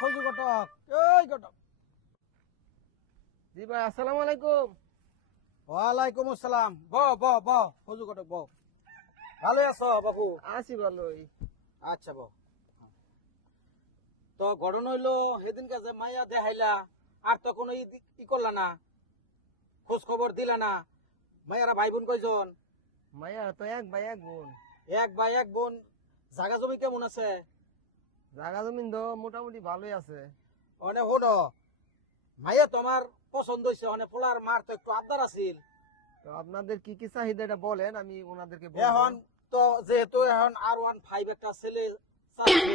ফজু ঘটক, এই ঘটক। জি ভাই, আসসালামু আলাইকুম। ওয়ালাইকুম আসসালাম। ফজু ঘটক ব। ভালো আছো বাবু? আছি ভালোই। আচ্ছা ব। তো ঘটনা হইলো সেদিনকে যে মাইয়া দেখাইলা আর তো কোনো ই করলা না, খোঁজ খবর দিলা না। মাইয়ারা ভাই বোন কয়জন? মাইয়া তো এক ভাই এক বোন। এক ভাই এক বোন। জাগা জমি কেমন আছে? জাগা জমিন তো মোটামুটি ভালোই আছে। অনেক হলো মাইয়া তোমার পছন্দ হয়েছে, অনেক পোলার মার তো একটু আবদার আছিল। তো আপনাদের কি কি চাহিদা এটা বলেন, আমি ওনাদেরকে বলবো। এখন তো যেহেতু এখন R15 একটা ছেলে চাচ্ছে,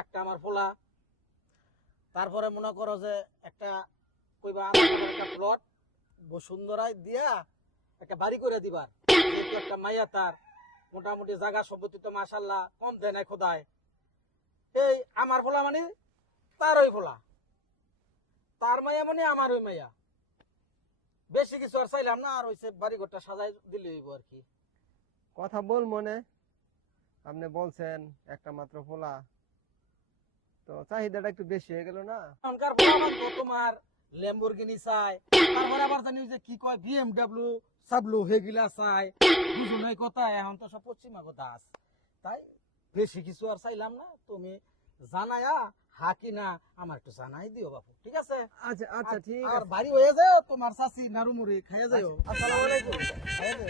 একটা আমার পোলা, তারপরে মনে করো যে একটা কইবা একটা প্লট বসুন্ধরায় দিয়া একটা বাড়ি করে দিবার, যেহেতু একটা মাইয়া তার মোটামুটি জায়গা সম্পত্তি তো মাশাল্লাহ কম দেয় নাই খোদায়। এই আমার পোলা মানে তার ওই পোলা, তার মাইয়া মানে আমার ওই মাইয়া। বেশি কিছু আর চাইলাম না, আর হইছে বাড়ি ঘরটা সাজাই দিলে হইব আর কি। কথা বল মনে, আপনি বলছেন একটা মাত্র ফোলা, তো চাহিদাটা একটু বেশি হয়ে গেল না? এখনকার পোলাপান তো তোমার ল্যাম্বরগিনি চাই, তারপরে আবার জানি যে কি কয় BMW সাবলু হেগিলা চাই, দুজনের কথা। এখন তো সব পশ্চিমা কথা আছে, তাই বেশি কিছু আর চাইলাম না। তুমি জানায়া হাকি না আমার একটু জানাই দিও বাপু, ঠিক আছে? আচ্ছা আচ্ছা, ঠিক আর আছে। বাড়ি হয়ে যায় তোমার চাচি নাড়ুমুড়ি খাইয়া যাও। আসসালামু আলাইকুম। খাইয়া যাও।